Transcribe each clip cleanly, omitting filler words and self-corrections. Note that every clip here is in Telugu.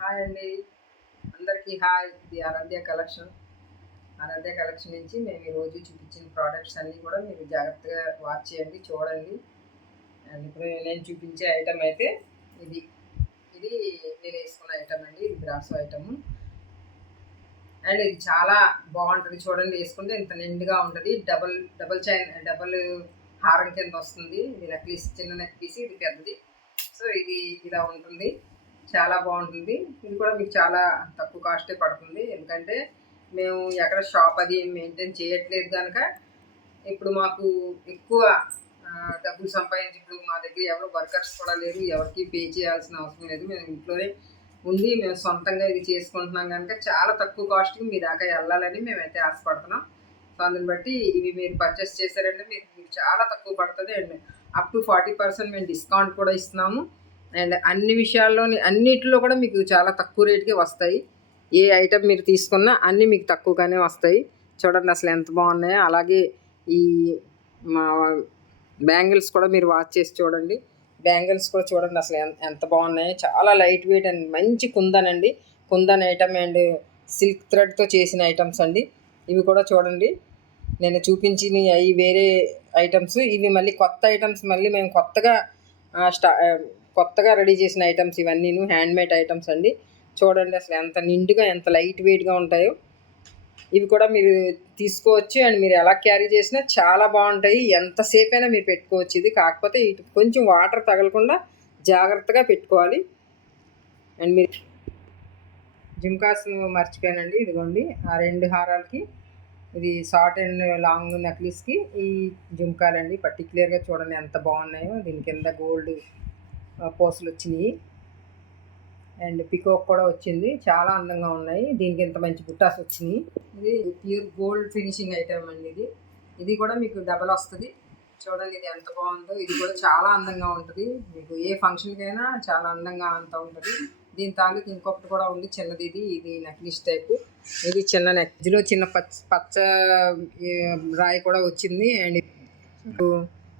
హాయ్ అండి, అందరికీ హాయ్. ఇది ఆరాధ్య కలెక్షన్. ఆరాధ్య కలెక్షన్ నుంచి మేము ఈరోజు చూపించిన ప్రోడక్ట్స్ అన్నీ కూడా మీరు జాగ్రత్తగా వాచ్ చేయండి, చూడండి. అండ్ ఇప్పుడు నేను చూపించే ఐటమ్ అయితే ఇది ఇది నేను వేసుకున్న ఐటమ్ అండి. ఇది బ్రాసో ఐటమ్ అండ్ ఇది చాలా బాగుంటుంది. చూడండి, వేసుకుంటే ఇంత నిండుగా ఉంటుంది. డబుల్ డబుల్ చైన్ డబుల్ హారం కింద వస్తుంది. ఇది నెక్లెస్, చిన్న నెక్లెస్, ఇది పెద్దది. సో ఇది ఇలా ఉంటుంది, చాలా బాగుంటుంది. ఇది కూడా మీకు చాలా తక్కువ కాస్టే పడుతుంది. ఎందుకంటే మేము ఎక్కడ షాప్ అది మెయింటైన్ చేయట్లేదు కనుక ఇప్పుడు మాకు ఎక్కువ డబ్బులు సంపాదించి, ఇప్పుడు మా దగ్గర ఎవరు వర్కర్స్ కూడా లేరు, ఎవరికి పే చేయాల్సిన అవసరం లేదు. మేము ఇంట్లోనే ఉండి మేము సొంతంగా ఇది చేసుకుంటున్నాం కనుక చాలా తక్కువ కాస్ట్కి మీ దాకా వెళ్ళాలని మేమైతే ఆశపడుతున్నాం. సో అందుని బట్టి ఇవి మీరు పర్చేస్ చేశారంటే మీకు చాలా తక్కువ పడుతుంది. అండ్ అప్ టు 40% మేము డిస్కౌంట్ కూడా ఇస్తున్నాము. అండ్ అన్ని విషయాల్లోని అన్నిటిలో కూడా మీకు చాలా తక్కువ రేటుకే వస్తాయి. ఏ ఐటమ్ మీరు తీసుకున్నా అన్నీ మీకు తక్కువగానే వస్తాయి. చూడండి అసలు ఎంత బాగున్నాయో. అలాగే ఈ మా బ్యాంగిల్స్ కూడా మీరు వాచ్ చేసి చూడండి. బ్యాంగిల్స్ కూడా చూడండి అసలు ఎంత బాగున్నాయి. చాలా లైట్ వెయిట్ అండ్ మంచి కుందన్ అండి. కుందన్ ఐటమ్ అండ్ సిల్క్ థ్రెడ్తో చేసిన ఐటమ్స్ అండి. ఇవి కూడా చూడండి, నేను చూపించిన అవి వేరే ఐటమ్స్. ఇవి మళ్ళీ కొత్త ఐటమ్స్, మళ్ళీ మేము కొత్తగా రెడీ చేసిన ఐటమ్స్ ఇవన్నీ హ్యాండ్మేడ్ ఐటమ్స్ అండి. చూడండి అసలు ఎంత నిండుగా, ఎంత లైట్ వెయిట్గా ఉంటాయో. ఇవి కూడా మీరు తీసుకోవచ్చు అండ్ మీరు ఎలా క్యారీ చేసినా చాలా బాగుంటాయి. ఎంతసేపు అయినా మీరు పెట్టుకోవచ్చు. ఇది కాకపోతే ఇటు కొంచెం వాటర్ తగలకుండా జాగ్రత్తగా పెట్టుకోవాలి. అండ్ మీరు జుమ్కాస్ మర్చిపోయానండి. ఇదిగోండి ఆ 2 హారాలకి, ఇది షార్ట్ అండ్ లాంగ్ నెక్లెస్కి ఈ జుమ్కాలండి. పర్టికులర్గా చూడండి ఎంత బాగున్నాయో. దీని కింద గోల్డ్ పోసులు వచ్చినాయి అండ్ పికోక్ కూడా వచ్చింది. చాలా అందంగా ఉన్నాయి. దీనికి ఇంత మంచి బుట్టాస్ వచ్చినాయి. ఇది ప్యూర్ గోల్డ్ ఫినిషింగ్ ఐటమ్ అండి. ఇది కూడా మీకు డబల్ వస్తుంది. చూడండి ఇది ఎంత బాగుందో. ఇది కూడా చాలా అందంగా ఉంటుంది. మీకు ఏ ఫంక్షన్కైనా చాలా అందంగా అంత ఉంటుంది. దీని తాలూకు ఇంకొకటి కూడా ఉంది చిన్నది. ఇది నెక్లెస్ టైపు. ఇది చిన్న నెక్లో చిన్న పచ్చ రాయి కూడా వచ్చింది అండ్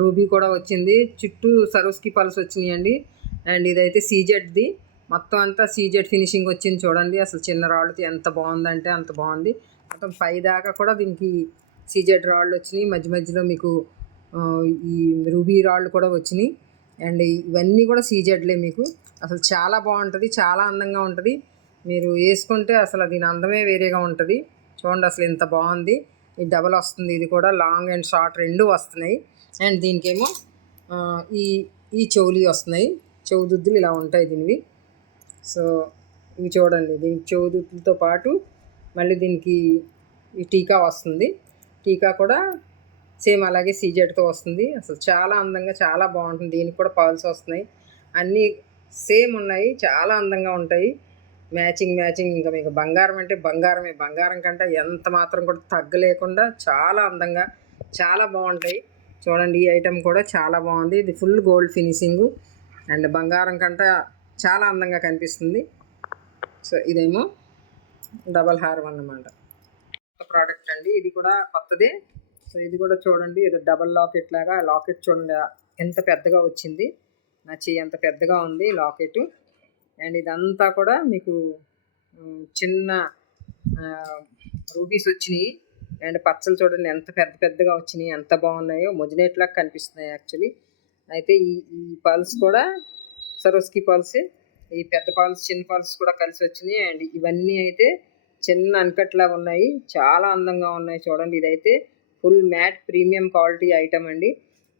రూబీ కూడా వచ్చింది. చుట్టూ సరోస్కి పల్స్ వచ్చినాయి అండి. అండ్ ఇదైతే సీజెడ్ది, మొత్తం అంతా సీజెడ్ ఫినిషింగ్ వచ్చింది. చూడండి అసలు చిన్న రాళ్ళతో ఎంత బాగుందంటే అంత బాగుంది. మొత్తం పై దాకా కూడా దీనికి సీజెడ్ రాళ్ళు వచ్చినాయి. మధ్య మధ్యలో మీకు ఈ రూబీ రాళ్ళు కూడా వచ్చినాయి. అండ్ ఇవన్నీ కూడా సీజెడ్లే. మీకు అసలు చాలా బాగుంటుంది, చాలా అందంగా ఉంటుంది. మీరు వేసుకుంటే అసలు దీని అందమే వేరేగా ఉంటుంది. చూడండి అసలు ఎంత బాగుంది. ఇది డబల్ వస్తుంది. ఇది కూడా లాంగ్ అండ్ షార్ట్ రెండు వస్తున్నాయి. అండ్ దీనికేమో ఈ చెవులు వస్తున్నాయి. చెవు దుద్దులు ఇలా ఉంటాయి దీనివి. సో ఇవి చూడండి, దీనికి చెవు దుద్దులతో పాటు మళ్ళీ దీనికి ఈ టీకా వస్తుంది. టీకా కూడా సేమ్ అలాగే సీజెడ్తో వస్తుంది. అసలు చాలా అందంగా, చాలా బాగుంటుంది. దీనికి కూడా పర్ల్స్ వస్తున్నాయి. అన్నీ సేమ్ ఉన్నాయి, చాలా అందంగా ఉంటాయి. మ్యాచింగ్ ఇంకా మీకు బంగారం అంటే బంగారమే. బంగారం కంటే ఎంత మాత్రం కూడా తగ్గలేకుండా చాలా అందంగా, చాలా బాగుంటాయి. చూడండి ఈ ఐటెం కూడా చాలా బాగుంది. ఇది ఫుల్ గోల్డ్ ఫినిషింగు అండ్ బంగారం కంటే చాలా అందంగా కనిపిస్తుంది. సో ఇదేమో డబల్ హారం అన్నమాట. కొత్త ప్రోడక్ట్ అండి. ఇది కూడా కొత్తదే. సో ఇది కూడా చూడండి, ఇది డబల్ లాకెట్ లాగా. లాకెట్ చూడండి ఎంత పెద్దగా వచ్చింది. నా చెయ్యి ఎంత పెద్దగా ఉంది లాకెట్. అండ్ ఇదంతా కూడా మీకు చిన్న రూబీస్ వచ్చినాయి. అండ్ పచ్చలు చూడండి ఎంత పెద్దగా వచ్చినాయి, ఎంత బాగున్నాయో. మొజినేట్లాగా కనిపిస్తున్నాయి యాక్చువల్లీ. అయితే ఈ పల్స్ కూడా సరోస్కి పల్స్, ఈ పెద్ద పల్స్, చిన్న పల్స్ కూడా కలిసి వచ్చినాయి. అండ్ ఇవన్నీ అయితే చిన్న అన్కట్లాగా ఉన్నాయి, చాలా అందంగా ఉన్నాయి. చూడండి ఇదైతే full mat premium quality item అండి.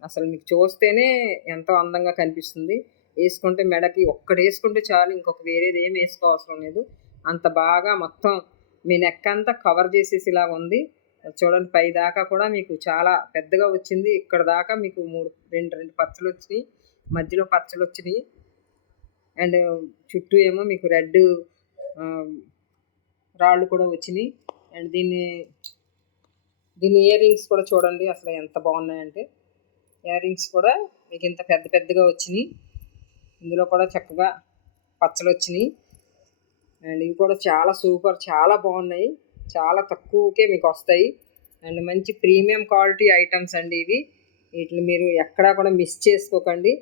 అసలు మీకు చూస్తేనే ఎంతో అందంగా కనిపిస్తుంది. వేసుకుంటే మెడకి ఒక్కటి వేసుకుంటే చాలు, ఇంకొక వేరేది ఏం వేసుకోవసరం లేదు. అంత బాగా మొత్తం మీ నెక్ అంతా కవర్ చేసేసిలా ఉంది. చూడండి పై దాకా కూడా మీకు చాలా పెద్దగా వచ్చింది. ఇక్కడ దాకా మీకు రెండు పచ్చలు వచ్చినాయి, మధ్యలో పచ్చలు వచ్చినాయి. అండ్ చుట్టూ ఏమో మీకు రెడ్ రాళ్ళు కూడా వచ్చినాయి. అండ్ దీని ఇయర్ రింగ్స్ కూడా చూడండి అసలు ఎంత బాగున్నాయంటే. ఇయర్ రింగ్స్ కూడా మీకు ఇంత పెద్దగా వచ్చినాయి. ఇందులో కూడా చక్కగా పచ్చలు వచ్చినాయి. అండ్ ఇవి కూడా చాలా సూపర్, చాలా బాగున్నాయి. చాలా తక్కువకే మీకు వస్తాయి. అండ్ మంచి ప్రీమియం క్వాలిటీ ఐటమ్స్ అండి ఇవి. వీటిని మీరు ఎక్కడా కూడా మిస్ చేసుకోకండి.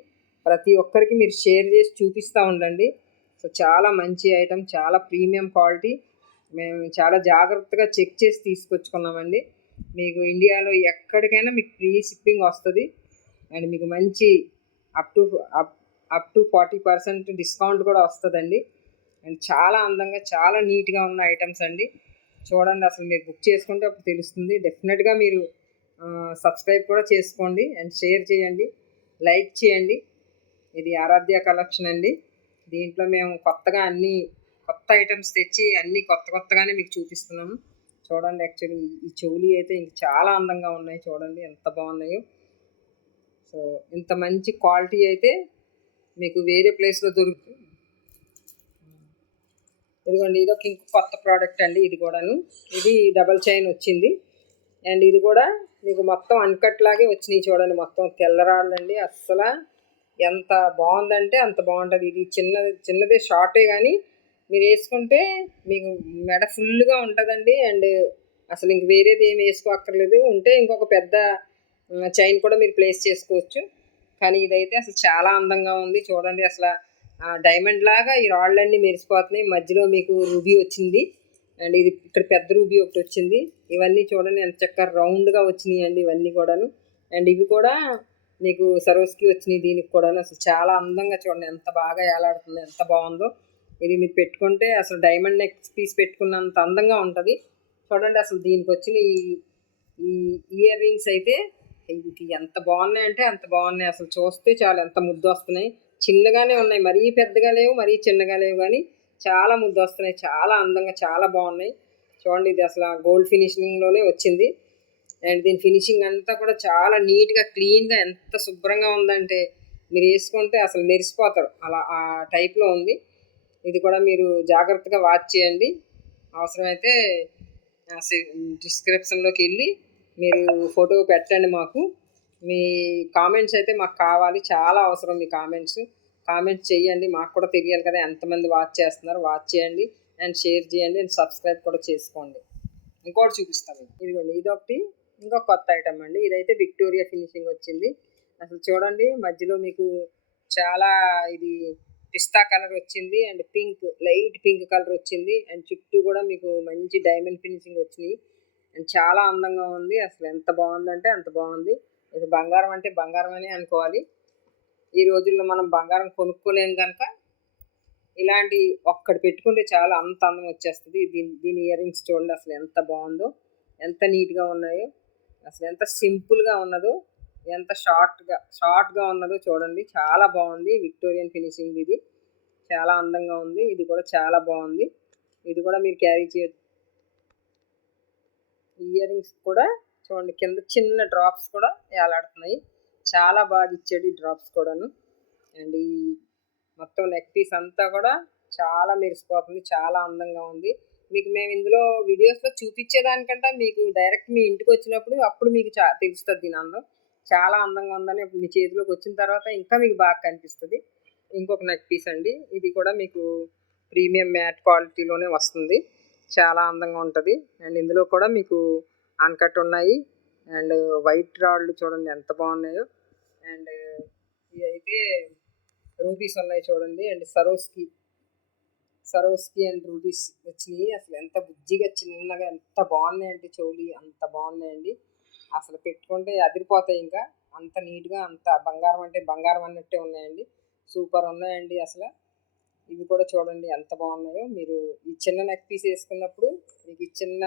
ప్రతి ఒక్కరికి మీరు షేర్ చేసి చూపిస్తూ ఉండండి. సో చాలా మంచి ఐటమ్, చాలా ప్రీమియం క్వాలిటీ. మేము చాలా జాగ్రత్తగా చెక్ చేసి తీసుకొచ్చుకున్నామండి. మీకు ఇండియాలో ఎక్కడికైనా మీకు ఫ్రీ షిప్పింగ్ వస్తుంది. అండ్ మీకు మంచి up to up to 40% discount కూడా వస్తుందండి. అండ్ చాలా అందంగా చాలా నీట్గా ఉన్న ఐటమ్స్ అండి. చూడండి, అసలు మీరు బుక్ చేసుకుంటే అప్పుడు తెలుస్తుంది. డెఫినెట్గా మీరు సబ్స్క్రైబ్ కూడా చేసుకోండి అండ్ షేర్ చేయండి, లైక్ చేయండి. ఇది ఆరాధ్య కలెక్షన్ అండి. దీంట్లో మేము కొత్తగా అన్ని కొత్త ఐటమ్స్ తెచ్చి అన్నీ కొత్తగానే మీకు చూపిస్తున్నాము. చూడండి, యాక్చువల్లీ ఈ చెవులు అయితే ఇంక చాలా అందంగా ఉన్నాయి. చూడండి ఎంత బాగున్నాయో. సో ఇంత మంచి క్వాలిటీ అయితే మీకు వేరే ప్లేస్లో దొరుకుతుంది. ఇదిగోండి, ఇది ఒక ఇంకో కొత్త ప్రోడక్ట్ అండి. ఇది కూడాను, ఇది డబల్ చైన్ వచ్చింది. అండ్ ఇది కూడా మీకు మొత్తం అన్కట్ లాగే వచ్చినాయి. చూడండి, మొత్తం తెల్లరాళ్ళండి. అస్సలు ఎంత బాగుందంటే అంత బాగుంటుంది. ఇది చిన్నదే షార్టే, కానీ మీరు వేసుకుంటే మీకు మెడ ఫుల్గా ఉంటుందండి. అండ్ అసలు ఇంక వేరేది ఏమి వేసుకోక్కర్లేదు. ఉంటే ఇంకొక పెద్ద చైన్ కూడా మీరు ప్లేస్ చేసుకోవచ్చు. కానీ ఇదైతే అసలు చాలా అందంగా ఉంది. చూడండి, అసలు డైమండ్ లాగా ఈ రాళ్ళన్నీ మెరిసిపోతున్నాయి. మధ్యలో మీకు రూబీ వచ్చింది. అండ్ ఇది ఇక్కడ పెద్ద రూబీ ఒకటి వచ్చింది. ఇవన్నీ చూడండి ఎంత చక్కగా రౌండ్గా వచ్చినాయి అండి ఇవన్నీ కూడాను. అండ్ ఇవి కూడా మీకు సరోస్కి వచ్చినాయి. దీనికి కూడాను అసలు చాలా అందంగా చూడండి ఎంత బాగా ఏలాడుతుంది, ఎంత బాగుందో. ఇది మీరు పెట్టుకుంటే అసలు డైమండ్ నెక్ పీస్ పెట్టుకున్నంత అందంగా ఉంటుంది. చూడండి, అసలు దీనికి వచ్చిన ఈ ఇయర్ రింగ్స్ అయితే ఇంక ఎంత బాగున్నాయంటే అంత బాగున్నాయి. అసలు చూస్తే చాలా ఎంత ముద్దు వస్తున్నాయి. చిన్నగానే ఉన్నాయి, మరీ పెద్దగా లేవు, మరీ చిన్నగా లేవు, కానీ చాలా ముద్దు వస్తున్నాయి. చాలా అందంగా చాలా బాగున్నాయి. చూడండి, ఇది అసలు గోల్డ్ ఫినిషింగ్లోనే వచ్చింది. అండ్ దీని ఫినిషింగ్ అంతా కూడా చాలా నీట్గా క్లీన్గా ఎంత శుభ్రంగా ఉందంటే మీరు వేసుకుంటే అసలు మెరిసిపోతారు, అలా ఆ టైప్లో ఉంది. ఇది కూడా మీరు జాగ్రత్తగా వాచ్ చేయండి. అవసరమైతే డిస్క్రిప్షన్లోకి వెళ్ళి మీరు ఫోటో పెట్టండి మాకు. మీ కామెంట్స్ అయితే మాకు కావాలి, చాలా అవసరం మీ కామెంట్స్ చేయండి. మాకు కూడా తెలియాలి కదా ఎంతమంది వాచ్ చేస్తున్నారు. వాచ్ చేయండి అండ్ షేర్ చేయండి అండ్ సబ్స్క్రైబ్ కూడా చేసుకోండి. ఇంకోటి చూపిస్తాను. ఇదిగోండి, ఇదొకటి ఇంకొక కొత్త ఐటమ్ అండి. ఇదైతే విక్టోరియా ఫినిషింగ్ వచ్చింది. అసలు చూడండి, మధ్యలో మీకు చాలా ఇది పిస్తా కలర్ వచ్చింది. అండ్ లైట్ పింక్ కలర్ వచ్చింది. అండ్ చుట్టూ కూడా మీకు మంచి డైమండ్ ఫినిషింగ్ వచ్చినాయి. అండ్ చాలా అందంగా ఉంది. అసలు ఎంత బాగుందంటే అంత బాగుంది. ఇది బంగారం అంటే బంగారం అనే అనుకోవాలి. ఈ రోజుల్లో మనం బంగారం కొనుక్కోలేం కనుక ఇలాంటి ఒక్కటి పెట్టుకుంటే చాలా అంత అందం వచ్చేస్తుంది. దీని ఇయర్ రింగ్స్ చూడండి అసలు ఎంత బాగుందో, ఎంత నీట్గా ఉన్నాయో, అసలు ఎంత సింపుల్గా ఉన్నదో, ఎంత షార్ట్గా ఉన్నదో చూడండి. చాలా బాగుంది. విక్టోరియన్ ఫినిషింగ్ ఇది చాలా అందంగా ఉంది. ఇది కూడా చాలా బాగుంది. ఇది కూడా మీరు క్యారీ చేయొచ్చు. ఇయర్ రింగ్స్ కూడా చూడండి, కింద చిన్న డ్రాప్స్ కూడా వేలాడుతున్నాయి. చాలా బాగా ఇచ్చాడు ఈ డ్రాప్స్ కూడాను. అండ్ ఈ మొత్తం నెక్ పీస్ అంతా కూడా చాలా మెరిసిపోతుంది, చాలా అందంగా ఉంది. మీకు మేము ఇందులో వీడియోస్లో చూపించేదానికంటే మీకు డైరెక్ట్ మీ ఇంటికి వచ్చినప్పుడు అప్పుడు మీకు తెలుస్తుంది దీని అందం. చాలా అందంగా ఉందని మీ చేతిలోకి వచ్చిన తర్వాత ఇంకా మీకు బాగా కనిపిస్తుంది. ఇంకొక నెక్ పీస్ అండి. ఇది కూడా మీకు ప్రీమియం మ్యాట్ క్వాలిటీలోనే వస్తుంది. చాలా అందంగా ఉంటుంది. అండ్ ఇందులో కూడా మీకు అన్కట్ ఉన్నాయి. అండ్ వైట్ రాళ్ళు చూడండి ఎంత బాగున్నాయో. అండ్ ఇవి అయితే రూబీస్ ఉన్నాయి చూడండి. అండ్ సరోస్కి అండ్ రూబీస్ వచ్చినాయి. అసలు ఎంత బుజ్జిగా చిన్నగా ఎంత బాగున్నాయి అంటే చెవులు అంత బాగున్నాయండి. అసలు పెట్టుకుంటే అదిరిపోతాయి. ఇంకా అంత నీట్గా అంత బంగారం అంటే బంగారం అన్నట్టే ఉన్నాయండి. సూపర్ ఉన్నాయండి అసలు. ఇవి కూడా చూడండి ఎంత బాగున్నాయో. మీరు ఈ చిన్న నెక్ పీస్ వేసుకున్నప్పుడు మీకు ఈ చిన్న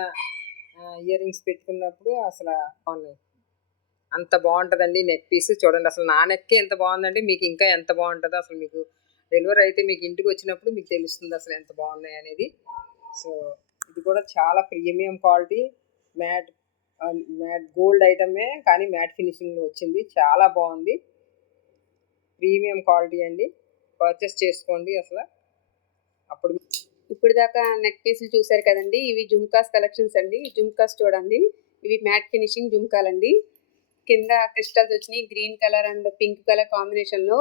ఇయర్ రింగ్స్ పెట్టుకున్నప్పుడు అసలు బాగున్నాయి, అంత బాగుంటుందండి నెక్ పీస్. చూడండి అసలు నా నెక్కే ఎంత బాగుందంటే మీకు ఇంకా ఎంత బాగుంటుందో. అసలు మీకు డెలివరీ అయితే మీకు ఇంటికి వచ్చినప్పుడు మీకు తెలుస్తుంది అసలు ఎంత బాగున్నాయి అనేది. సో ఇది కూడా చాలా ప్రీమియం క్వాలిటీ మ్యాట్ గోల్డ్ ఐటమే, కానీ మ్యాట్ ఫినిషింగ్లో వచ్చింది. చాలా బాగుంది, ప్రీమియం క్వాలిటీ అండి. పర్చేస్ చేసుకోండి అసలు. అప్పుడు ఇప్పుడు దాకా నెక్ పీసులు చూసారు కదండి, ఇవి జుమ్కాస్ కలెక్షన్స్ అండి. జుమ్కాస్ చూడండి, ఇవి మ్యాట్ ఫినిషింగ్ జుమ్కాలండి. కింద క్రిస్టల్స్ వచ్చినాయి, green colour and pink colour కాంబినేషన్లో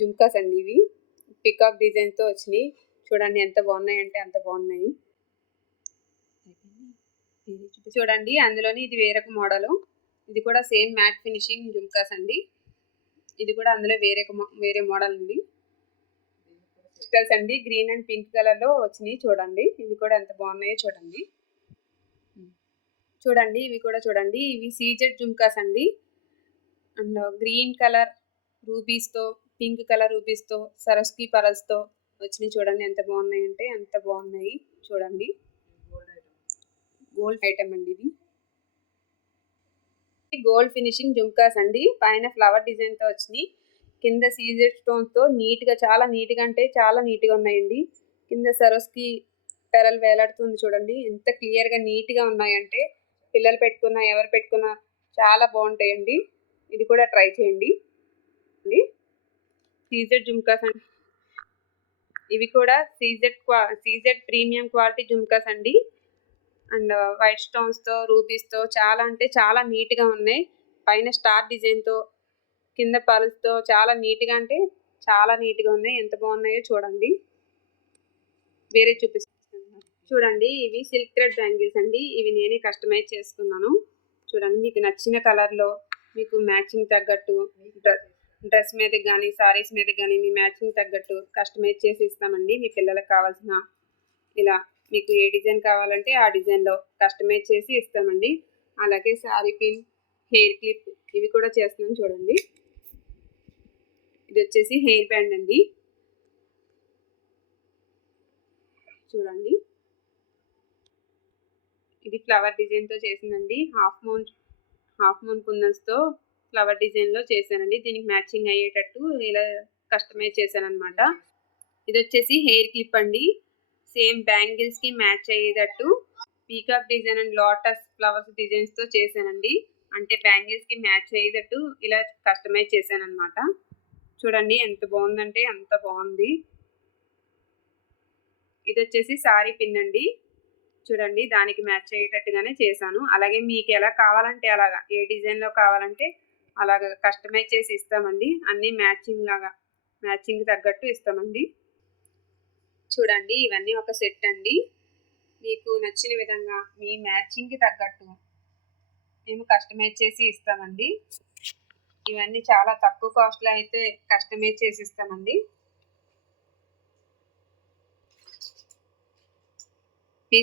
జుమ్కాస్ అండి. ఇవి పికాక్ డిజైన్తో వచ్చినాయి. చూడండి ఎంత బాగున్నాయి అంటే అంత బాగున్నాయి. చూడండి, అందులోని ఇది వేరొక మోడల్. ఇది కూడా సేమ్ మ్యాట్ ఫినిషింగ్ జుమ్కాస్ అండి. ఇది కూడా అందులో వేరే మోడల్ అండి. క్రిస్టల్స్ అండి, గ్రీన్ అండ్ పింక్ కలర్లో వచ్చినాయి చూడండి. ఇవి కూడా ఎంత బాగున్నాయో చూడండి. చూడండి ఇవి కూడా చూడండి. ఇవి సీజెడ్ జుమ్కాస్ అండి. అండ్ గ్రీన్ కలర్ రూబీస్తో, పింక్ కలర్ రూబీస్తో, సరస్కి పరల్స్తో వచ్చినాయి చూడండి. ఎంత బాగున్నాయి అంటే అంత బాగున్నాయి చూడండి. గోల్డ్ ఐటమ్ అండి ఇది. గోల్డ్ ఫినిషింగ్ జుమ్కాస్ అండి. పైన ఫ్లవర్ డిజైన్తో వచ్చినాయి. కింద సీజెడ్ స్టోన్తో నీట్గా, చాలా నీట్గా అంటే చాలా నీట్గా ఉన్నాయండి. కింద సరోస్కి పెరల్ వేలాడుతుంది చూడండి. ఎంత క్లియర్గా నీట్గా ఉన్నాయంటే పిల్లలు పెట్టుకున్నా ఎవరు పెట్టుకున్నా చాలా బాగుంటాయండి. ఇది కూడా ట్రై చేయండి. సీజెడ్ జుమ్కాస్ అండి. ఇవి కూడా సీజెడ్ ప్రీమియం క్వాలిటీ జుమ్కాస్ అండి. అండ్ వైట్ స్టోన్స్తో, రూబీస్తో చాలా అంటే చాలా నీట్గా ఉన్నాయి. పైన స్టార్ డిజైన్తో, కింద పర్ల్స్తో చాలా నీట్గా అంటే చాలా నీట్గా ఉన్నాయి. ఎంత బాగున్నాయో చూడండి. వేరే చూపిస్తాను చూడండి. ఇవి సిల్క్ థ్రెడ్ బ్యాంగిల్స్ అండి. ఇవి నేనే కస్టమైజ్ చేసుకున్నాను చూడండి. మీకు నచ్చిన కలర్లో మీకు మ్యాచింగ్ తగ్గట్టు డ్రెస్ మీద కానీ సారీస్ మీద కానీ మీ మ్యాచింగ్ తగ్గట్టు కస్టమైజ్ చేసి ఇస్తామండి. మీ పిల్లలకు కావాల్సిన ఇలా మీకు ఏ డిజైన్ కావాలంటే ఆ డిజైన్లో కస్టమైజ్ చేసి ఇస్తామండి. అలాగే శారీ పిన్, హెయిర్ క్లిప్ ఇవి కూడా చేస్తున్నాం చూడండి. ఇది వచ్చేసి హెయిర్ బ్యాండ్ అండి చూడండి. ఇది ఫ్లవర్ డిజైన్తో చేసిందండి. హాఫ్ మూన్ కుందన్స్తో ఫ్లవర్ డిజైన్లో చేశానండి. దీనికి మ్యాచింగ్ అయ్యేటట్టు ఇలా కస్టమైజ్ చేశాను అనమాట. ఇది వచ్చేసి హెయిర్ క్లిప్ అండి. సేమ్ బ్యాంగిల్స్కి మ్యాచ్ అయ్యేటట్టు peacock design and lotus flowers డిజైన్స్తో చేశానండి. అంటే బ్యాంగిల్స్కి మ్యాచ్ అయ్యేటట్టు ఇలా కస్టమైజ్ చేశాను అనమాట. చూడండి ఎంత బాగుందంటే అంత బాగుంది. ఇది వచ్చేసి సారీ పిన్ అండి. చూడండి దానికి మ్యాచ్ అయ్యేటట్టుగానే చేశాను. అలాగే మీకు ఎలా కావాలంటే అలాగా, ఏ డిజైన్లో కావాలంటే అలాగా కస్టమైజ్ చేసి ఇస్తామండి. అన్నీ మ్యాచింగ్ తగ్గట్టు ఇస్తామండి. చూడండి ఇవన్నీ ఒక సెట్ అండి. మీకు నచ్చిన విధంగా మీ మ్యాచింగ్కి తగ్గట్టు మేము కస్టమైజ్ చేసి ఇస్తామండి. ఇవన్నీ చాలా తక్కువ కాస్ట్లో అయితే కస్టమైజ్ చేసి ఇస్తామండి. మీ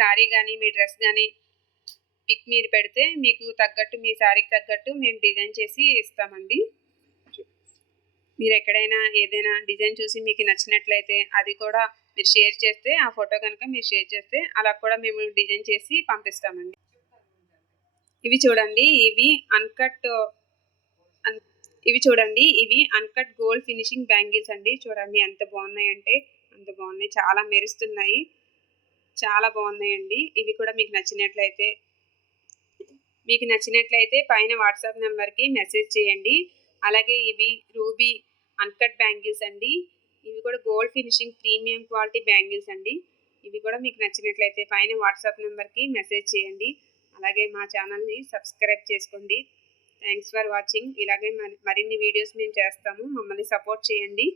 సారీ కానీ మీ డ్రెస్ కానీ పిక్ మీరు పెడితే మీకు తగ్గట్టు మీ సారీకి తగ్గట్టు మేము డిజైన్ చేసి ఇస్తామండి. మీరు ఎక్కడైనా ఏదైనా డిజైన్ చూసి మీకు నచ్చినట్లయితే అది కూడా మీరు షేర్ చేస్తే, ఆ ఫోటో కనుక మీరు షేర్ చేస్తే అలా కూడా మేము డిజైన్ చేసి పంపిస్తామండి. ఇవి చూడండి ఇవి అన్కట్ గోల్డ్ ఫినిషింగ్ బ్యాంగిల్స్ అండి. చూడండి ఎంత బాగున్నాయి అంటే అంత బాగున్నాయి. చాలా మెరుస్తున్నాయి, చాలా బాగున్నాయండి. ఇవి కూడా మీకు నచ్చినట్లయితే పైన వాట్సాప్ నెంబర్కి మెసేజ్ చేయండి. అలాగే ఇవి రూబీ అన్కట్ బ్యాంగిల్స్ అండి. ఇవి కూడా gold finishing premium quality bangles అండి. ఇవి కూడా మీకు నచ్చినట్లయితే పైన వాట్సాప్ నెంబర్కి మెసేజ్ చేయండి. అలాగే మా ఛానల్ని సబ్స్క్రైబ్ చేసుకోండి. Thanks for watching. ఇలాగే మరిన్ని వీడియోస్ మేము చేస్తాము. మమ్మల్ని సపోర్ట్ చేయండి.